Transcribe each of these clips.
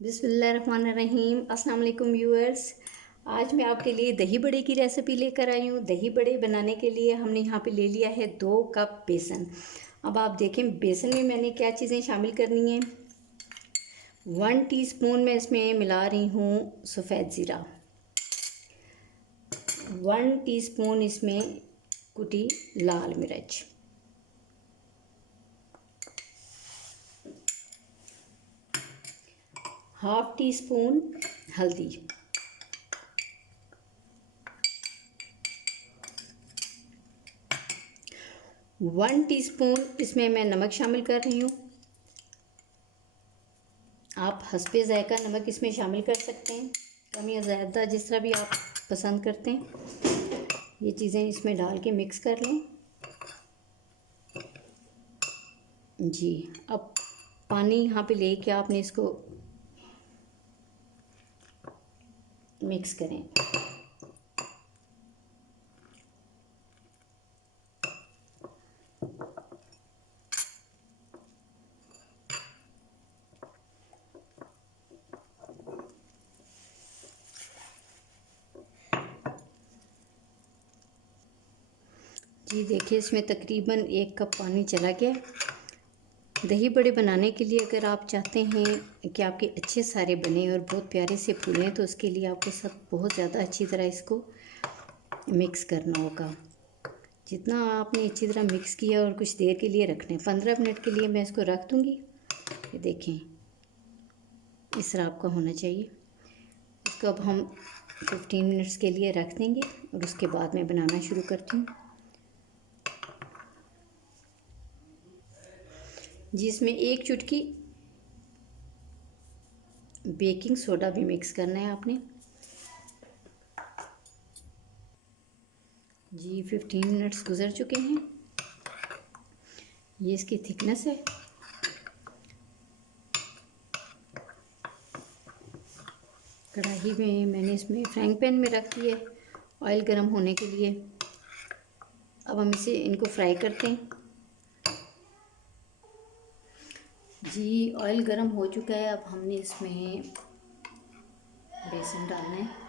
बिस्मिल्लाहिर्रहमानिर्रहीम। अस्सलाम वालेकुम व्यूअर्स। आज मैं आपके लिए दही बड़े की रेसिपी लेकर आई हूँ। दही बड़े बनाने के लिए हमने यहाँ पे ले लिया है 2 कप बेसन। अब आप देखें बेसन में मैंने क्या चीज़ें शामिल करनी हैं। 1 टीस्पून मैं इसमें मिला रही हूँ सफ़ेद ज़ीरा। 1 टीस्पून इसमें कुटी लाल मिर्च। 1/2 टीस्पून हल्दी। 1 टीस्पून इसमें मैं नमक शामिल कर रही हूँ। आप हस्बे ज़ायका नमक इसमें शामिल कर सकते हैं, कम या ज़्यादा जिस तरह भी आप पसंद करते हैं। ये चीज़ें इसमें डाल के मिक्स कर लें। जी, अब पानी यहाँ पे लेके आपने इसको मिक्स करें। जी देखिए, इसमें तकरीबन 1 कप पानी चला गया। दही बड़े बनाने के लिए अगर आप चाहते हैं कि आपके अच्छे सारे बने और बहुत प्यारे से फूलें, तो उसके लिए आपको सब बहुत ज़्यादा अच्छी तरह इसको मिक्स करना होगा। जितना आपने अच्छी तरह मिक्स किया और कुछ देर के लिए रखना है, 15 मिनट के लिए मैं इसको रख दूँगी। ये देखें, इस तरह आपका होना चाहिए। इसको अब हम 15 मिनट्स के लिए रख देंगे और उसके बाद मैं बनाना शुरू करती हूँ। जिसमें 1 चुटकी बेकिंग सोडा भी मिक्स करना है आपने। जी 15 मिनट्स गुज़र चुके हैं। ये इसकी थिकनेस है। कढ़ाई में मैंने इसमें फ्राइंग पैन में रख दिया है ऑयल गर्म होने के लिए। अब हम इनको फ्राई करते हैं। जी ऑयल गर्म हो चुका है। अब हमने इसमें बेसन डालना है।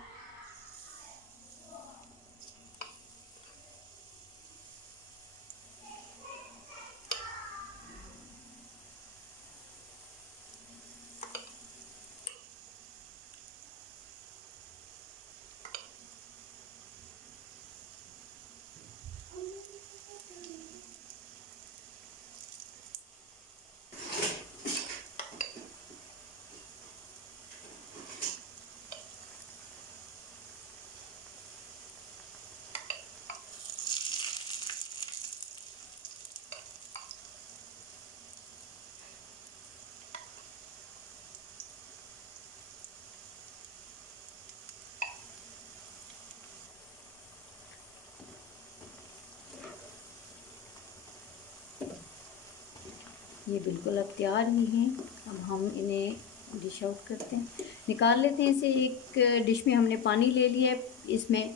ये बिल्कुल अब तैयार ही हैं। अब हम इन्हें डिश आउट करते हैं, निकाल लेते हैं इसे। एक डिश में हमने पानी ले लिया है, इसमें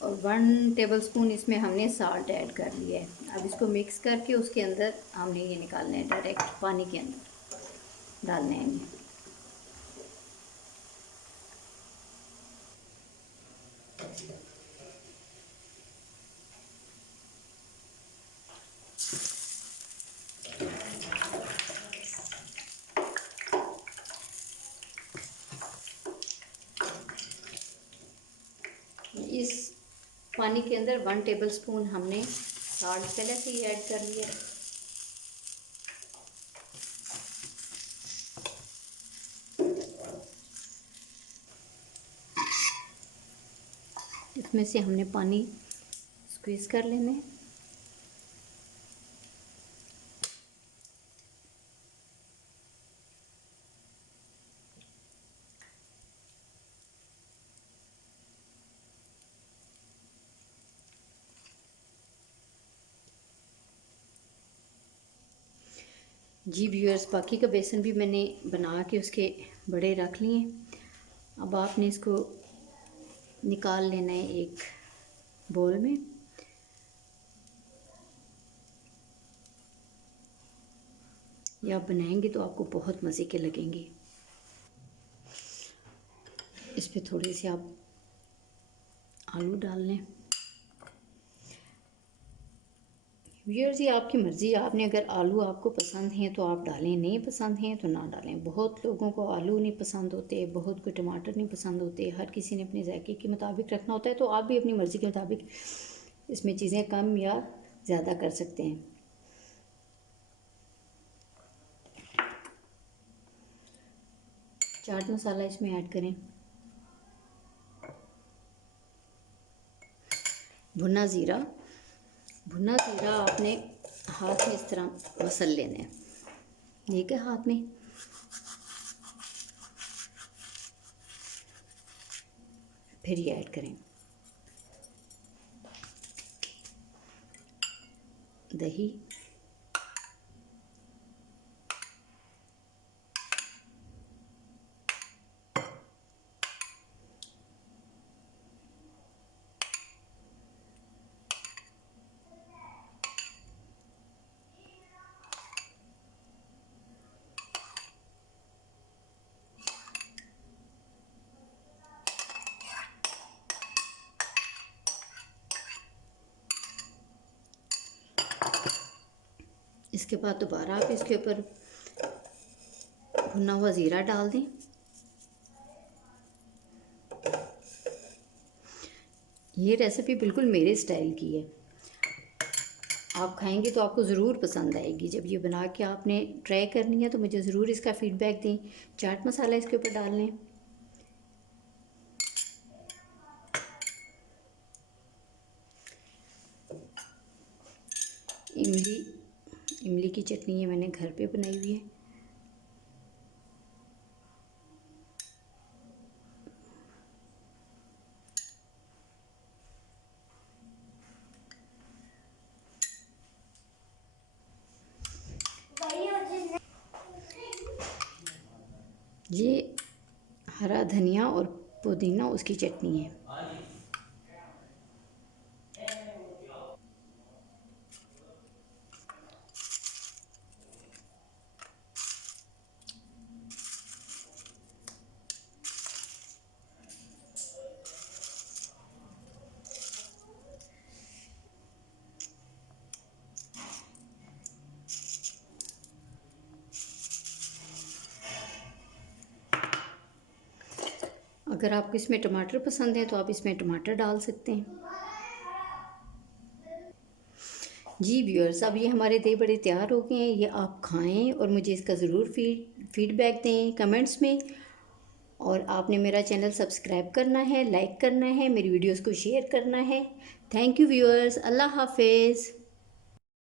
और 1 टेबलस्पून इसमें हमने साल्ट ऐड कर लिया है। अब इसको मिक्स करके उसके अंदर हमने ये निकालना है, डायरेक्ट पानी के अंदर डालने हैं ये। इस पानी के अंदर 1 टेबलस्पून हमने साल्ट पहले से ही ऐड कर लिया है। इसमें से हमने पानी स्क्वीज़ कर लेना है। जी व्यूअर्स, बाकी का बेसन भी मैंने बना के उसके बड़े रख लिए। अब आपने इसको निकाल लेना है एक बोल में। ये आप बनाएंगे तो आपको बहुत मज़े के लगेंगे। इस पर थोड़े से आप आलू डाल लें। व्यूअर्स ये आपकी मर्ज़ी, आपने अगर आलू आपको पसंद हैं तो आप डालें, नहीं पसंद हैं तो ना डालें। बहुत लोगों को आलू नहीं पसंद होते, बहुत को टमाटर नहीं पसंद होते, हर किसी ने अपने जायके के मुताबिक रखना होता है। तो आप भी अपनी मर्ज़ी के मुताबिक इसमें चीज़ें कम या ज़्यादा कर सकते हैं। चाट मसाला इसमें ऐड करें। भुना ज़ीरा, भुना ज़ीरा आपने हाथ में इस तरह मसल लेना है, ठीक है, हाथ में। फिर ये ऐड करें दही, इसके बाद दोबारा आप इसके ऊपर भुना हुआ ज़ीरा डाल दें। ये रेसिपी बिल्कुल मेरे स्टाइल की है, आप खाएंगे तो आपको ज़रूर पसंद आएगी। जब ये बना के आपने ट्राई करनी है तो मुझे ज़रूर इसका फ़ीडबैक दें। चाट मसाला इसके ऊपर डाल लें। इमली की चटनी है, मैंने घर पे बनाई हुई है। ये हरा धनिया और पुदीना उसकी चटनी है। अगर आपको इसमें टमाटर पसंद है तो आप इसमें टमाटर डाल सकते हैं। जी व्यूअर्स, अब ये हमारे दही बड़े तैयार हो गए हैं। ये आप खाएं और मुझे इसका ज़रूर फीडबैक दें कमेंट्स में। और आपने मेरा चैनल सब्सक्राइब करना है, लाइक करना है, मेरी वीडियोस को शेयर करना है। थैंक यू व्यूअर्स, अल्लाह हाफिज़।